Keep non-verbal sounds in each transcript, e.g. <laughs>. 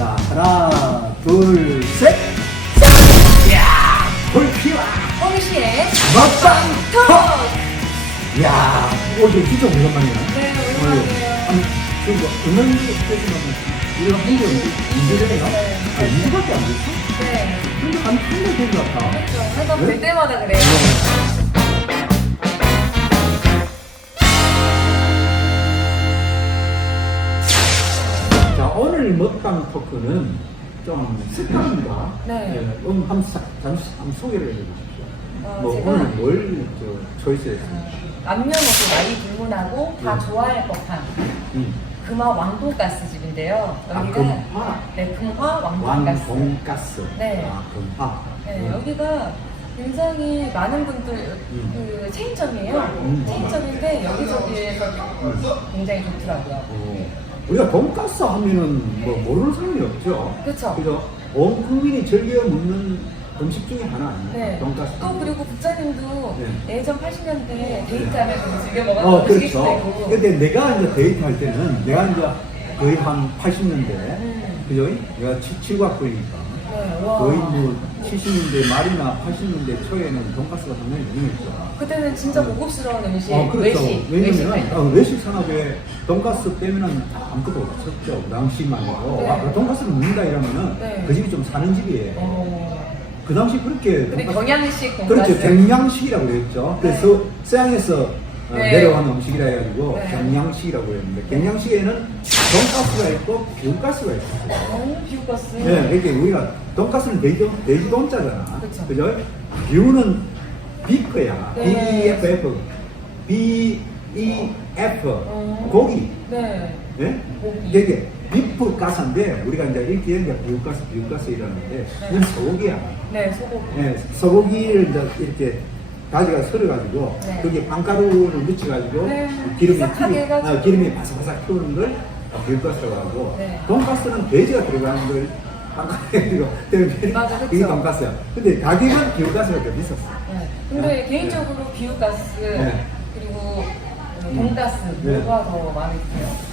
자, 하나, 둘, 셋. 이야, 불피와 홍시의 먹방 톡. 톡! 이야, 오, 이거 진짜 오랜만이야. 네, 어, 오랜만이에요. 아니, 뭐, 음악이 때지만 이거 한게 인제래요? 네. 아, 2주밖에 안 됐어? 네. 근데 한 8년 된것 같다. 그렇죠. 네? 볼 때마다 그래요. 자, 오늘 먹방 토크는 좀 색다릅니다. 네. 음, 한번 사- 잠시 한번 소개를 해주십시오. 어, 뭐, 제가- 오늘 뭘, 저, 초이스했습니까? 남녀노소 많이 불문하고 다 네. 좋아할 법한 음. 금화 왕돈가스 집인데요. 아, 여기가 금화? 네, 금화 왕돈가스. 왕돈가스. 네. 아, 금화. 네, 음. 여기가 굉장히 많은 분들 음. 그 체인점이에요. 음. 체인점인데 여기저기에서 굉장히 좋더라고요. 어, 우리가 돈가스 하면은 뭐 모르는 사람이 없죠. 그쵸. 그죠? 온 국민이 즐겨 먹는 음식 중에 하나 아닙니까? 네. 돈가스. 또 그리고 국장님도 네. 예전 80년대 데이트하면서 즐겨 먹었던 어, 그렇죠. 있고. 근데 내가 이제 데이트할 때는 내가 이제 거의 한 80년대, 음. 그죠? 내가 치, 치과학부니까 네, 와. 거의 뭐 70년대 말이나 80년대 초에는 돈가스가 상당히 유명했죠. 그때는 진짜 고급스러운 음식, 어, 그렇죠. 외식, 외식 왜냐면 할 어, 때. 외식 산업에 돈가스 빼면은 아무것도 없었죠. 그 당시만 해도. 네. 와, 돈가스를 먹는다 이러면은 네. 그 집이 좀 사는 집이에요. 어. 그 당시 그렇게 근데 돈가스- 경양식 돈가스. 그렇죠. 경양식이라고 그랬죠. 네. 그래서 서양에서 어, 네. 내려온 음식이라 해가지고 네. 경양식이라고 했는데 경양식에는 돈가스가 있고 비우가스가 있어요. 어, 비우가스. 네, 이렇게 우리가 돈가스는 돼지 돈자잖아. 그쵸. 그죠? 비우는 비프야. 네. B-E-F-F. B-E-F. 어. 고기. 네. 예? 고기. 되게 비프 가스인데 우리가 이제 이렇게 이제 비우가스, 비우가스 이러는데 그냥 소고기야. 네, 소고기. 예, 소고기를 이제 이렇게 가지가 썰어가지고 네. 거기에 빵가루를 묻혀가지고 네, 기름이 튀기-. 어, 기름이 바삭바삭 튀우는 걸 비우가스라고 하고 네. 돈가스는 돼지가 들어가는 걸 맞아, 그쵸. 이게 돈가스야. 근데 가격은 비우가스가 더 비쌌어. 네. 근데 네. 개인적으로 비우가스 네. 그리고 어, 돈가스 네. 뭐가 더 마음에 드세요?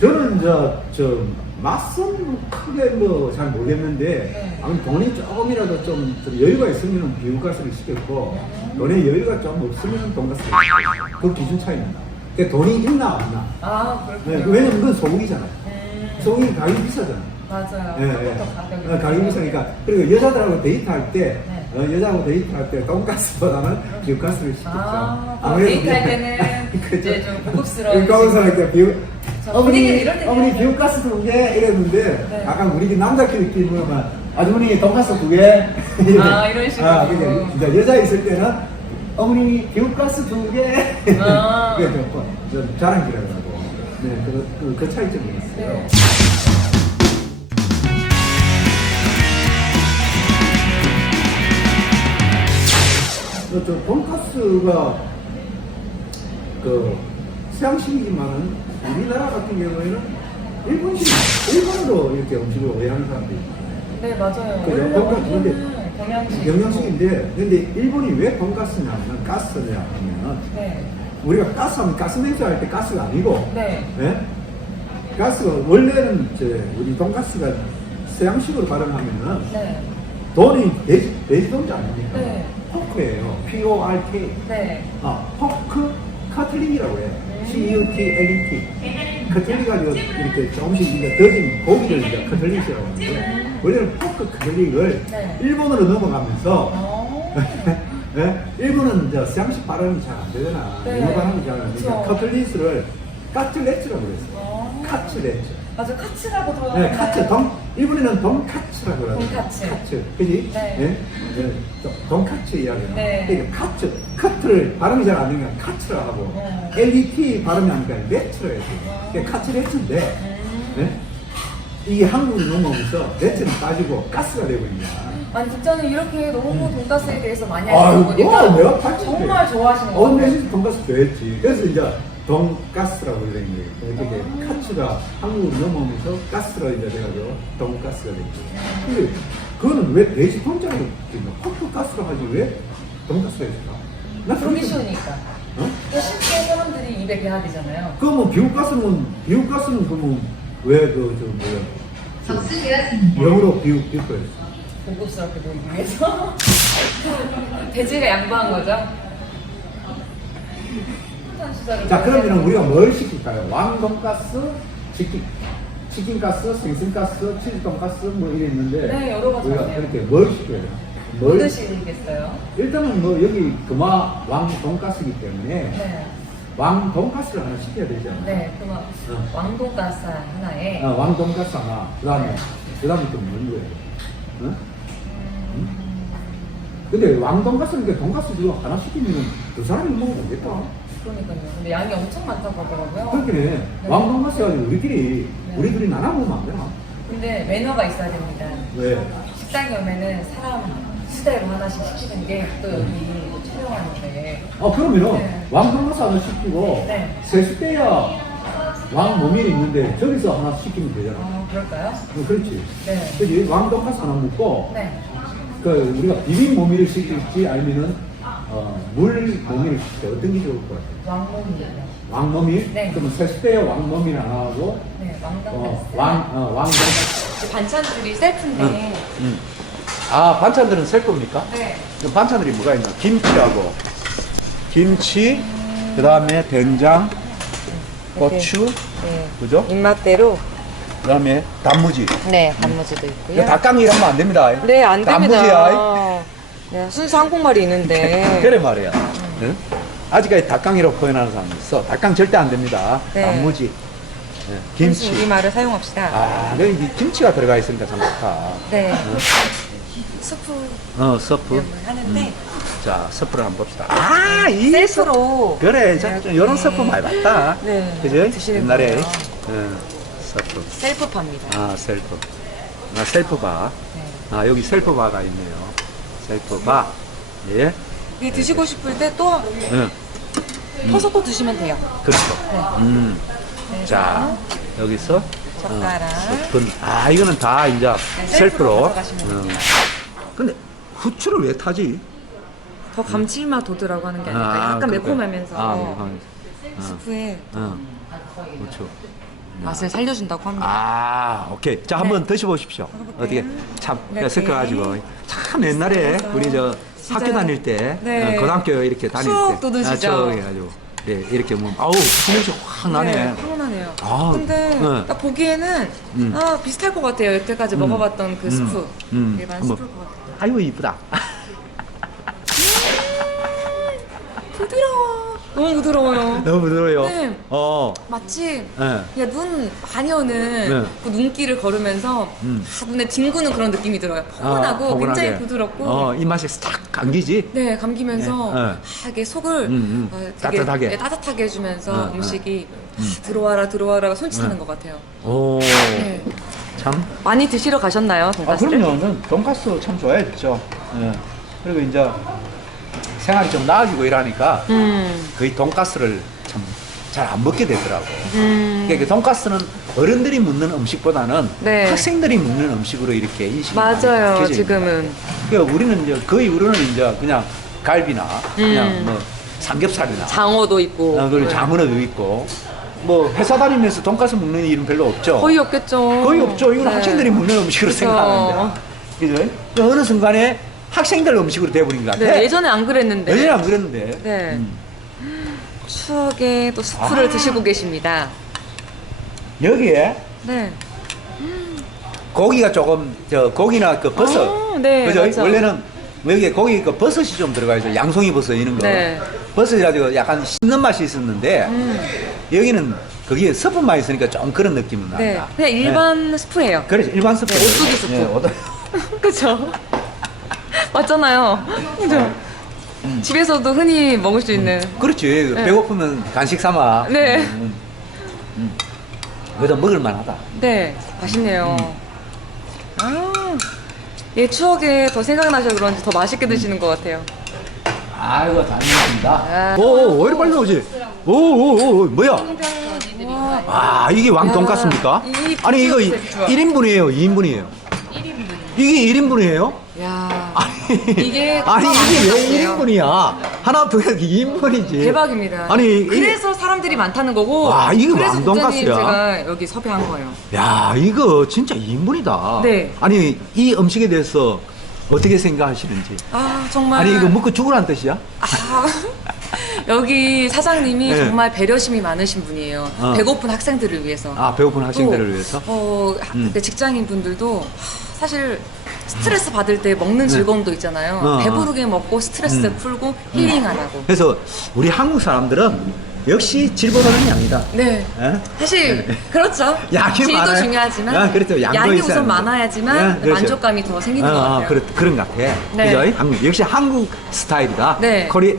저는 저, 저 맛은 크게 뭐 잘 모르겠는데 네. 아무 돈이 조금이라도 좀, 좀 여유가 있으면 비우가스를 시켰고 돈에 여유가 좀 없으면 돈가스를 시켰고 그 기준 차이입니다. 그러니까 돈이 있나 없나. 아, 그렇군요. 네, 왜냐면 그건 소고기잖아요. 음, 소고기 가격이 비싸잖아요. 맞아요. 예, 예. 가격이 어, 가격이 비싸니까 그리고 여자들하고 데이트할 때 네. 어, 여자하고 데이트할 때 돈가스보다는 비우가스를 시켰죠. 아, 그 아무래도 데이트할 때는 <laughs> 그죠? 이제 좀 고급스러운 비우 저 어머니 분위기는 이럴 때 어머니 비우가스 두 개 이랬는데 네. 약간 우리 남자끼리 보면 아주머니 돈가스 두 개. 아, 이런 <laughs> 식으로. 아, 근데 이제 여자 있을 때는 어머니 비우가스 두 개. 아. <laughs> 그게 좀, 좀 하고. 네, 그, 그, 그 차이점이 있어요. 네. 저 돈가스가 그 서양식이지만은 우리나라 같은 경우에는 일본식, 일본으로 이렇게 음식을 오해하는 사람들이. 네, 맞아요. 그죠? 원래 돈가스 근데 원래는 경양식. 영양식인데, 근데 일본이 왜 돈가스냐면 가스냐 하면은 네. 우리가 가스 하면 가스 냉수 할때 가스가 아니고, 네. 예? 가스가 원래는 이제 우리 돈가스가 서양식으로 발음하면은 네. 돈이 돼지, 돼지 돈자 아닙니까? 네. P-O-R-K. 네. 아, 포크 커틀릭이라고 해. 음. C-U-T-L-E-T. 커틀릭 가지고 이렇게 조금씩 이제 더진 고기를 이제 커틀릭이라고 하는데, 원래는 포크 커틀릭을 네. 일본으로 넘어가면서, 어. 예? <laughs> 일본은 이제 서양식 발음이 잘 안 되잖아. 네. 영어 발음이 잘 안 되니까 그쵸. 커틀릭을 카틀레츠라고 그랬어. 어. 카츠레츠. 맞아, 카츠라고 들어요. 네, 카츠, 돈, 일본에는 돈카츠라고 그러죠. 돈카츠. 카츠. 그지? 네. 예? 네. 돈- 돈카츠 이야기는. 네. 그러니까 카츠. 카트를 발음이 잘 안 되니까 카츠라 하고, 네. LET 발음이 안 되니까 레츠라 해서. 그러니까 카츠 레츠인데, 음. 네? 이게 한국으로 넘어오면서 레츠는 빠지고 가스가 되버린 거야. 아니 국장님 이렇게 너무 돈가스에 대해서 많이 음. 뭐, 내가 팔찌 정말 좋아하시는 거 어. 내가 돈가스 좋아했지. 그래서 이제 돈가스라고 이런 거예요. 이렇게 아. 카츠가 한국으로 넘어오면서 가스가 이제 돼가지고 돈가스가 됐죠. 근데 그거는 왜 돼지 돈자로 됐나? 퍽퍽 가스로 하지 왜 돈가스가 있을까? 나 좀- 쉬우니까. 어? 또 쉽게 사람들이 입에 배야 되잖아요. 그뭐 비우가스는 비우가스는 그러면 왜그저 뭐야 영어로 비우 비우거예요. 고급스럽게 보이기 위해서 <laughs> 돼지가 양보한 거죠? 자 그러면 우리가 뭘 시킬까요? 왕 돈가스, 치킨, 치킨 가스, 생선 가스, 치즈 돈가스 뭐 이래 있는데 네, 여러 가지 우리가 있네요. 그렇게 뭘 시켜요? 뭐뭘 드시겠어요? 일단은 뭐 여기 금화 왕 돈가스이기 때문에 네. 왕 돈가스를 하나 시켜야 되지 않나요? 네, 그럼 어. 왕돈가스 하나에 어, 왕 돈가스 하나. 그다음에 그다음에 또뭔 거예요? 어? 응? 근데 왕 돈가스는 돈가스 이거 하나 시키면 두 사람이 먹으면 되겠다. 그러니까요. 근데 양이 엄청 많다고 하더라고요. 그렇게 왕 돈가스 가지고 우리끼리 네. 우리들이 나눠 먹으면 안 되나? 근데 매너가 있어야 됩니다. 왜? 식당에 오면은 사람 수대로 하나씩 시키는 게 또 여기 촬영하는데 어 그러면은 네. 왕 돈가스 하나 시키고 네. 세수대야 왕 모밀이 있는데 저기서 하나 시키면 되잖아. 아 그럴까요? 어, 그렇지. 네. 그지? 왕 돈가스 하나 먹고 네. 그 우리가 비빔 모밀을 시킬지 아니면은 어, 물 모밀을 시킬지 어떤 게 좋을 것 같아요? 왕몸이요. 왕모밀? 네. 그러면 세수대야 왕모밀 하나 하고 네, 왕돈가스. 어, 왕, 어, 왕 돈가스. 반찬들이 셀프인데. 음. 아 반찬들은 셀 겁니까? 네. 그 반찬들이 뭐가 있나? 김치하고 김치, 그 다음에 된장, 고추, 네. 그죠? 입맛대로. 그 다음에 단무지. 네, 단무지도 있고요. 이거 닭강이 이러면 안 됩니다. 네, 안 됩니다. 단무지야. 네, 순수 한국말이 있는데. <laughs> 그래 말이야. 응? 아직까지 닭강이라고 표현하는 사람이 있어. 닭강 절대 안 됩니다. 네. 단무지, 네, 순수 김치. 우리말을 사용합시다. 아, 그 이게 김치가 들어가 있으니까 참 좋다. 네. 스프 어, 서프. 하는데 자, 서프를 한번 봅시다. 아, 이 셀프로 그래, 자, 좀 이런. 서프 많이 봤다. 네, 그죠? 드시는 옛날에. 응, 서프. 셀프 팝니다. 아, 셀프. 아, 셀프 바. 네. 아, 여기 셀프 바가 있네요. 셀프바. 예. 이 드시고 싶을 때 또 응, 퍼서 또 드시면 돼요. 그렇죠. 네. 음. 자, 여기서. 젓가락. 어, 스푼. 아, 이거는 다 이제 네, 셀프로. 셀프로 가져가시면 응. 근데 후추를 왜 타지? 더 감칠맛 돋으라고 하는 게 아닐까. 아, 약간 그러니까. 매콤하면서 아, 매콤하면서. 스프의 응. 후추. 맛을 살려준다고 합니다. 아, 오케이. 자, 한번 드셔보십시오. 어떻게 참 네. 섞어가지고 참 옛날에 그래서 우리 저 진짜- 학교 다닐 때, 네. 어, 고등학교 이렇게 다닐 추억 때, 돋으시죠? 아, 추억해가지고, 네, 이렇게 보면 아우 숨이 확 나네. 네, 훈훈하네요. 아, 근데 네. 딱 보기에는 음. 아, 비슷할 것 같아요. 여태까지 먹어봤던 그 음. 스프. 음. 일반 한번. 스프일 것 같아요. 아이고 이쁘다. 부드러워. 너무 부드러워요. 너무 부드러워요. 네. 어, 마치 예. 그냥 눈 오는 네. 그 눈길을 걸으면서 음. 다 눈에 뒹구는 그런 느낌이 들어요. 포근하고 아, 포근하게. 굉장히 부드럽고 어, 이 맛이 싹 감기지. 네 감기면서 네. 네. 아, 이게 속을 음, 음. 어, 되게 따뜻하게. 네, 따뜻하게 해주면서 네, 네. 음식이 들어와라 들어와라 손짓하는 네. 것 같아요. 오, 네. 참. 많이 드시러 가셨나요, 아, 돈가스를? 그럼요. 는 돈가스 참 좋아했죠. 예. 그리고 이제 생활이 좀 나아지고 이러니까 음, 거의 돈가스를 참 잘 안 먹게 되더라고. 음, 그러니까 그 돈가스는 어른들이 먹는 음식보다는 네. 학생들이 먹는 음식으로 이렇게 인식이 맞아요. 바뀌어져 지금은 그러니까 우리는 이제 거의 우리는 이제 그냥 갈비나 그냥 음. 뭐 삼겹살이나 장어도 있고 어, 그리고 네. 장어도 있고 뭐 회사 다니면서 돈가스 먹는 일은 별로 없죠. 거의 없겠죠. 거의 없죠. 이건 네. 학생들이 먹는 음식으로 그죠. 생각하는데. 그죠? 또 어느 순간에 학생들 음식으로 돼버린 것 같아. 네, 예전에 안 그랬는데. 예전에 안 그랬는데. 네. 음. 추억의 또 스프를 아. 드시고 계십니다. 여기에 네. 고기가 조금 저 고기나 그 버섯. 아, 네, 그죠? 맞아. 원래는 여기에 고기 그 버섯이 좀 들어가 있어요. 양송이 버섯 이런 거. 네. 버섯이 가지고 약간 씹는 맛이 있었는데 음. 여기는 거기에 스프만 있으니까 좀 그런 느낌은 난다. 네. 그냥 일반 스프예요. 그렇지 일반 스프. 네, 오뚜기 스프. 네, 오뚜- <laughs> 그쵸? 맞잖아요. 그죠? 집에서도 흔히 먹을 수 있는. 그렇지. 네. 배고프면 간식 삼아. 네. 음, 음. 그래도 먹을 만하다. 네. 맛있네요. 음. 아. 예, 추억에 더 생각나셔서 그런지 더 맛있게 드시는 것 같아요. 아이고 잘 먹습니다. 아. 오, 오, 왜 이리 빨리 나오지? 오, 오, 오, 뭐야? 와. 아, 이게 왕 야, 돈가스입니까? 이 아니, 이거 세트죠. 1인분이에요, 2인분이에요? 1인분. 이게 1인분이에요? 야. 아니, 이게 아니, 이게 왜 만들었어요. 1인분이야? 하나 두개 2인분이지. 대박입니다. 아니, 이- 그래서 사람들이 많다는 거고. 와, 이거 그래서 왕돈가스야? 국장님 제가 여기 섭외한 거예요. 야, 이거 진짜 2인분이다. 네. 아니, 이 음식에 대해서 어떻게 생각하시는지. 아 정말. 아니, 이거 먹고 죽으라는 뜻이야? 아, 여기 사장님이 네. 정말 배려심이 많으신 분이에요. 어. 배고픈 학생들을 위해서. 아, 배고픈 학생들을 또, 위해서? 어, 하- 음. 근데 직장인 분들도 하, 사실 스트레스 받을 때 먹는 즐거움도 있잖아요. 네. 어, 어. 배부르게 먹고 스트레스 음. 풀고 힐링 안 하고. 그래서 우리 한국 사람들은 역시 질보다는 양이다. 네. 예? 사실 그렇죠. <laughs> 양이 질도 많아요. 중요하지만 아, 그렇죠. 양도 양이 있어야 우선. 많아야지만 예, 그렇죠. 만족감이 더 생기는 어, 것 어, 같아요. 그렇, 그런 것 같아. 네. 그죠? 한국, 역시 한국 스타일이다. 네. 코리,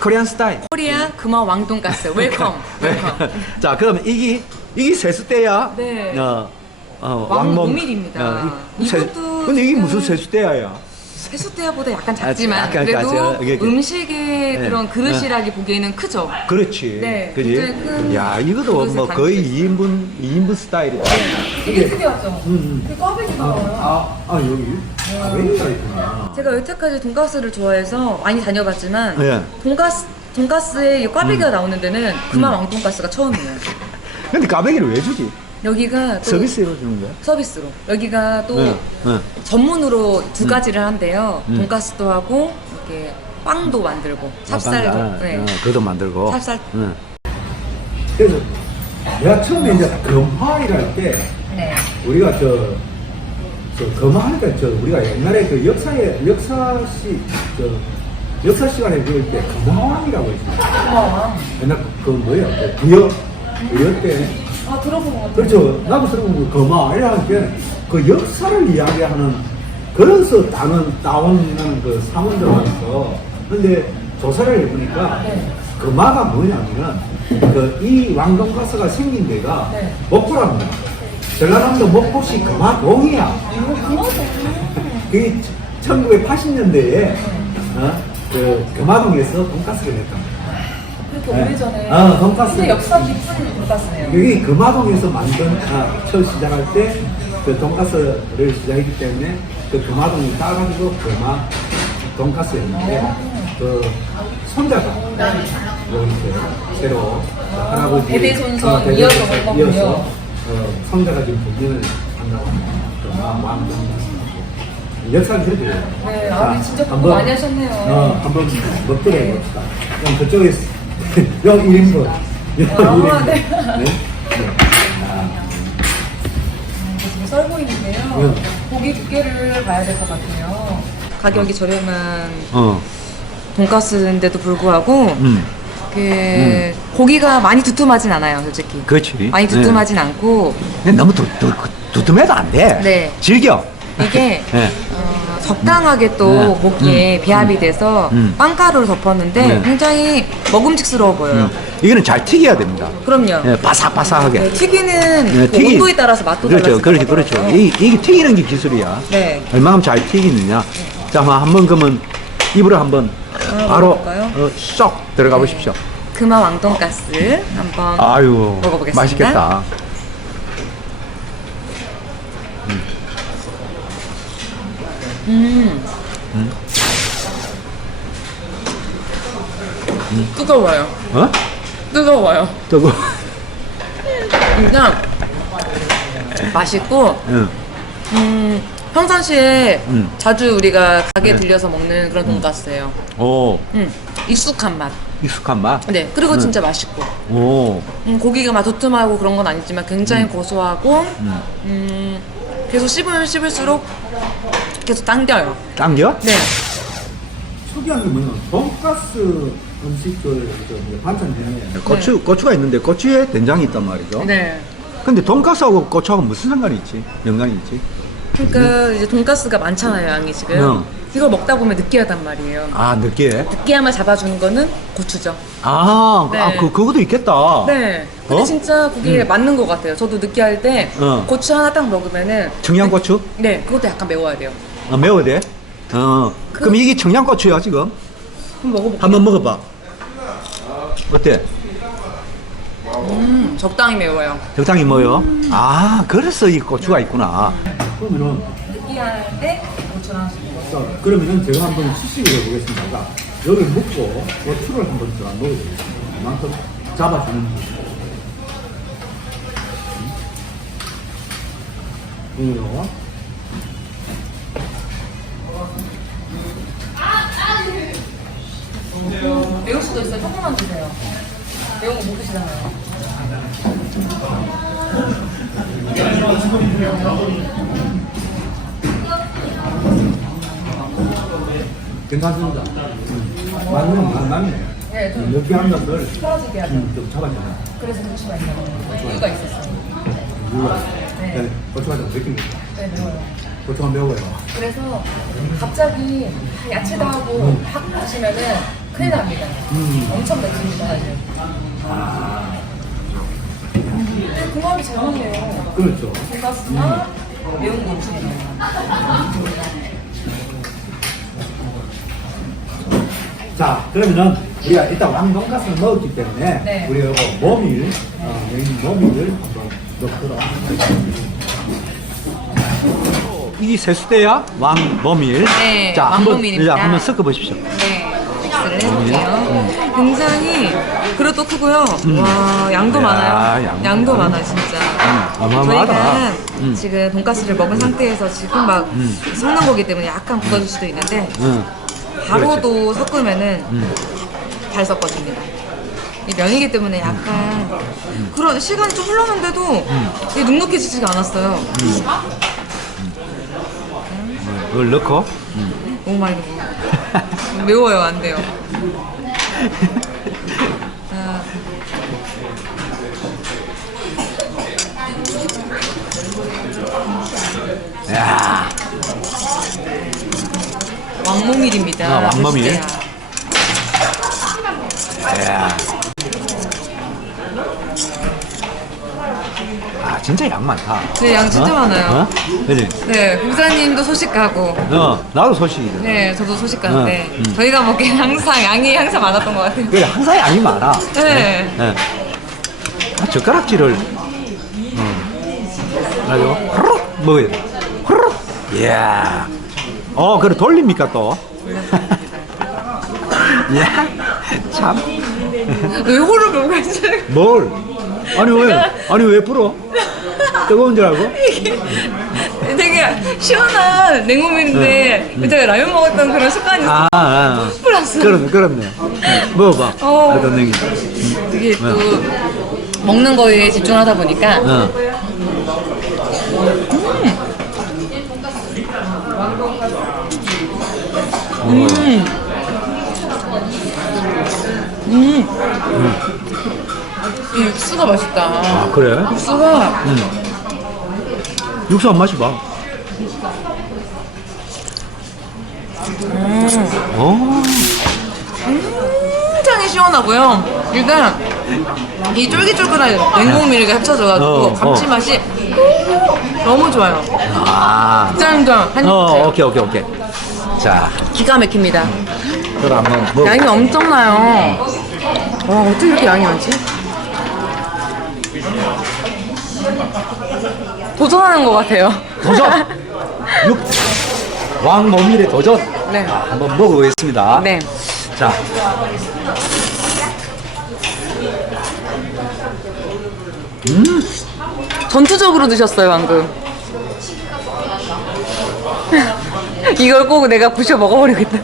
코리안 스타일. 코리아 금화 왕돈가스 웰컴. <laughs> 웰컴. 네. <laughs> 자, 그럼 이게, 이게 세수대야? 네. 어, 어, 왕 왕몸. 모밀입니다. 어, 이- 세- 이것도 근데 이게 무슨 세수대야? 세수대야보다 약간 작지만 아, 약간 그래도. 이게- 이게- 음식의 네. 그런 그릇이라기 보기에는 크죠. 그렇지. 네, 그지? 굉장히 큰 야, 이것도 뭐 거의 있어요. 2인분, 2인분 스타일이다. 되게 특이하죠. 음, 그 꽈배기 아, 나와요. 아, 아 여기 아, 있구나. 제가 여태까지 돈가스를 좋아해서 많이 다녀봤지만 예. 돈가스 돈가스에 이 꽈배기가 음. 나오는 데는 금화 왕돈가스가 처음이에요. 근데 가베기를 왜 주지? 여기가 또 서비스로 주는 거야? 서비스로 여기가 또 네, 네. 전문으로 두 가지를 한대요. 음. 돈가스도 하고 이렇게 빵도 만들고 찹쌀도 아, 네. 어, 그것도 만들고. 찹쌀. 응. 그래서 내가 처음에 이제 금화일 할때 네. 우리가 저, 저 금화하니까 저 우리가 옛날에 그 역사에 역사시 저 역사 시간에 배울 때 금화왕이라고. 고마워. 옛날 그, 그 뭐야 그 부여 부여 때 아 들어본 것 같아요. 그렇죠. 나도 들어본 거 금화 이라 할때그 역사를 이야기하는 그래서 따는 따오는 그 사문 들어가서 근데 조사를 해보니까 네. 뭐냐면은 그 이 왕돈가스가 생긴 데가 네. 목포랍니다. 전라남도 목포시 금화동이야. 그게 1980년대에 어? 그 금화동에서 돈가스를 했답니다. 그렇게 네. 오래전에. 아, 돈가스. 근데 역사 깊은 돈가스네요. 여기 금화동에서 만든 아, 처음 시작할 때 그 돈가스를 시작했기 때문에 그 금화동을 따가지고 금화 돈가스였는데 그 손자가 여기서 새로 할아버지 대대손손 어, 대대손손 이어서 온 거군요. 이어서 어, 손자가 지금 분명을 한다고 합니다. 금화 왕 돈가스 역사를 들려요. 네, 아, 진짜 공부 많이 하셨네요. 어, 한번 먹도록 해봅시다. 그럼 그쪽에 여 <laughs> 기 1인분. 아, 네. 네. 지금 썰고 있는데요. 응. 고기 두께를 봐야 될 것 같아요. 가격이 저렴한 어. 돈가스인데도 불구하고 음. 그 고기가 많이 두툼하진 않아요, 솔직히. 그렇지. 많이 두툼하진 않고 네. 너무 두, 두, 두툼해도 안 돼. 네. 즐겨. 이게 <laughs> 네. 어, 적당하게 또 네. 고기에 배합이 돼서 음. 빵가루를 덮었는데 네. 굉장히 먹음직스러워 보여요. 음. 이거는 잘 튀겨야 됩니다. 그럼요. 네, 바삭바삭하게. 네, 튀기는 네, 그 튀기- 온도에 따라서 맛도 그렇죠, 달라질 그렇죠, 거거든요. 그렇죠. 이, 이게 튀기는 게 기술이야. 네. 얼마나 잘 튀기느냐. 자, 한번 한번 그러면 입으로 한번 하나 바로 먹어볼까요? 어, 쏙 들어가 보십시오. 금화 왕돈가스 한번 아유, 먹어보겠습니다. 맛있겠다. 음. 뜨거워요. 어? 뜨거워요. 저거. 그냥 맛있고 응. 음, 평상시에 음. 자주 우리가 가게 네. 들려서 먹는 그런 돈가스예요. 오, 음, 익숙한 맛. 익숙한 맛. 네, 그리고 음. 진짜 맛있고. 오, 음, 고기가 막 두툼하고 그런 건 아니지만 굉장히 고소하고 음. 음, 계속 씹으면 씹을수록 계속 당겨요. 당겨? 네. 특이한 게 뭐냐면 돈가스 음식 그, 저, 뭐 반찬 중에 고추, 고추가 있는데 고추에 된장이 있단 말이죠. 네. 근데 돈가스하고 고추하고 무슨 상관이 있지? 연관이 있지? 그러니까 이제 돈가스가 많잖아요, 양이 지금. 응. 이걸 먹다 보면 느끼하단 말이에요. 아, 느끼해? 느끼함을 잡아주는 거는 고추죠. 아, 네. 아 그, 그것도 있겠다. 네. 근데 어? 진짜 그게 맞는 것 같아요. 저도 느끼할 때 어. 고추 하나 딱 먹으면은 청양고추? 네, 그것도 약간 매워야 돼요. 어, 매워야 돼? 어. 그- 그럼 이게 청양고추야, 지금? 한번 먹어볼게요. 한번 먹어봐. 어때? 음, 적당히 매워요. 적당히 뭐요? 아, 그래서 이 고추가 있구나. 그러면은 느끼할 때 고추 하나씩 먹어요. 자, 그러면은 제가 한번 시식을 해보겠습니다. 여기 묶고 고추를 한번 더 넣어야 돼요. 이만큼 잡아주는 거 매울 수도 있어요. 조금만 드세요. 매운 거 못 드시잖아요. 괜찮습니다. 음. 맞는 건 맞네. 네, 좀 느끼한 것들 떨어지게 하죠. 음, 좀 잡아주나. 그래서 고추가 있는. 이유가 있었어요. 물론 네. 네. 고추가 좀 느낍니다. 네, 매워요. 고추가 매워요. 그래서 갑자기 야채도 하고 팍 드시면은 큰일 납니다. 음. 엄청 맵습니다. 이제. 근데 궁합이 잘 맞네요. 그렇죠. 돈가스나 매운 고추네요. 자, 그러면은 우리가 일단 왕돈가스를 먹었기 때문에 네. 우리 이거 모밀, 어, 메인 모밀을 한번 넣도록 하겠습니다. 이 세수대야 왕버밀. 네, 자, 한번. 자, 한번 섞어 보십시오. 네, 믹스를 해볼게요. 굉장히 그릇도 크고요. 와, 양도 야, 많아요. 양도 양도 많아. 많아, 진짜. 어마어마하다. 저희가 음. 지금 돈가스를 먹은 상태에서 지금 막 섞는 거기 때문에 약간 굳어질 수도 있는데 응. 바로도 섞으면은 음. 잘 섞어집니다. 이 면이기 때문에 약간 그런 시간이 좀 흘렀는데도 이게 눅눅해지지가 않았어요. 이걸 넣고. 너무 많이 먹어. <laughs> <laughs> 매워요, 안 돼요. 아, 야, 왕모밀입니다. 아, 왕모밀. 보실게요. 야. 아, 진짜 양 많다. 네, 양 진짜 어? 많아요. 어? 그지? 네, 국사님도 소식 가고, 어, 나도 소식이다. 네, 저도 소식가인데, 어, 음. 저희가 먹기엔 <laughs> 항상 양이 항상 많았던 것 같아요. 그래, 항상 양이 많아. 네. 네. 아, 젓가락질을, 어, 가지고, 후룩 먹어야 돼. 후룩! 이야. 어, 그래, 돌립니까, 또? <laughs> 야, 참. 왜 호를 먹고 있어요? 뭘? 아니, 왜? 아니, 왜 불어? 뜨거운 줄 알고? 되게 시원한 냉모밀인데, 제가 라면 먹었던 그런 습관이. 아, 아, 아. 풀었어. 그렇네, 그렇네. 먹어봐. 어. 어떤 냉이. 이게 또 먹는 거에 집중하다 보니까 어. 음. 음. 이 육수가 맛있다. 아, 그래? 육수가 육수 한 마시 봐. 어, 굉장히 시원하고요. 일단 이 쫄깃쫄깃한 냉동밀과 합쳐져가지고 어, 감칠맛이 너무 좋아요. 아. 짠짠 한 어, 입 오케이, 오케이, 오케이. 자, 기가 막힙니다. 그럼 한번 먹어. 양이 엄청나요. 와 어떻게 이렇게 양이 많지? 도전하는 것 같아요. 도전! <laughs> 육, 왕모밀의 도전! 네. 한번 먹어보겠습니다. 네. 자. 전투적으로 드셨어요 방금. <laughs> 이걸 꼭 내가 부셔 먹어버리겠다.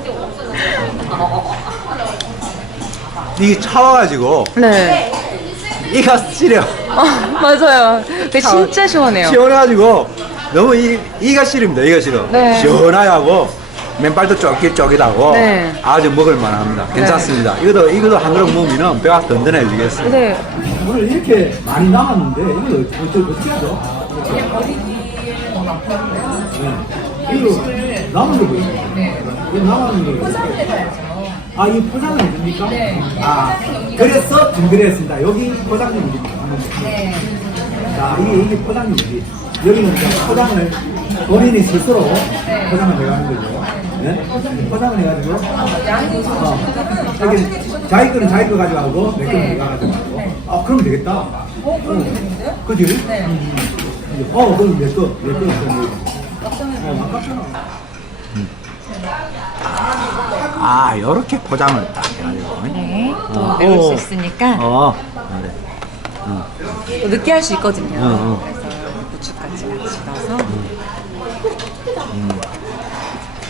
이게 차와가지고, 네. 이가 시려. 어, 맞아요. 근데 진짜 시원해요. 시원해가지고, 너무 이, 이가 시립니다, 이가 시려. 네. 시원하고, 맨발도 쫄깃쫄깃하고, 네. 아주 먹을만 합니다. 괜찮습니다. 이것도, 이것도 한 그릇 먹으면 배가 든든해지겠어요. 네. 오늘 이렇게 많이 남았는데 이걸 어떻게 어떻게 하죠? 그냥. 네. 이거 남은 거 보세요. 네. 이거 남은 거. 포장을 해봐야죠. 아, 이 포장을 해줍니까? 네. 아, 그래서 준비했습니다. 여기 포장용입니다. 네. 자, 이게, 이게 포장용이지. 여기는 이제 포장을 본인이 스스로 포장을 해가는 거죠. 네? 포장을 해가지고, 어, 이렇게 드셔도 자기 거는 자기 거 가져가고, 내 거는 네. 내가 가져가고. 아, 그러면 되겠다. 어, 그럼 되겠는데요? 그지? 네. 음. 어, 그럼 내 거, 내 거. 깜짝이야. 어, 아깝잖아. 아, 이렇게 포장을 딱 해가지고. 네, 또 어, 매울 수 어. 있으니까 어, 그래. 또 느끼할 수 있거든요. 어, 어. 그래서 고추까지 같이 넣어서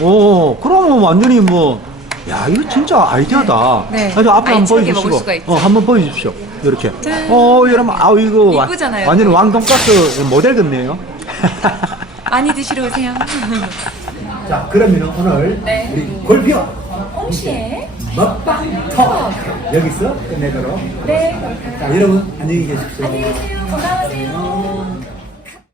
오, 그러면 완전히 뭐, 야, 이거 진짜 아이디어다. 네. 네. 앞에 한번 알차게 보여주시고. 있죠. 어, 한번 보여주십시오. 이렇게. 짠. 어, 여러분, 아우, 이거. 와- 이쁘잖아요. 완전히 왕돈가스 모델 같네요. 많이 드시러 오세요. <laughs> 자, 그러면 오늘 네. 우리 골피어 홍시에 먹방 턱 여기서 끝내도록. 네. 자, 여러분 안녕히 계십시오. 안녕히 계세요. 건강하세요.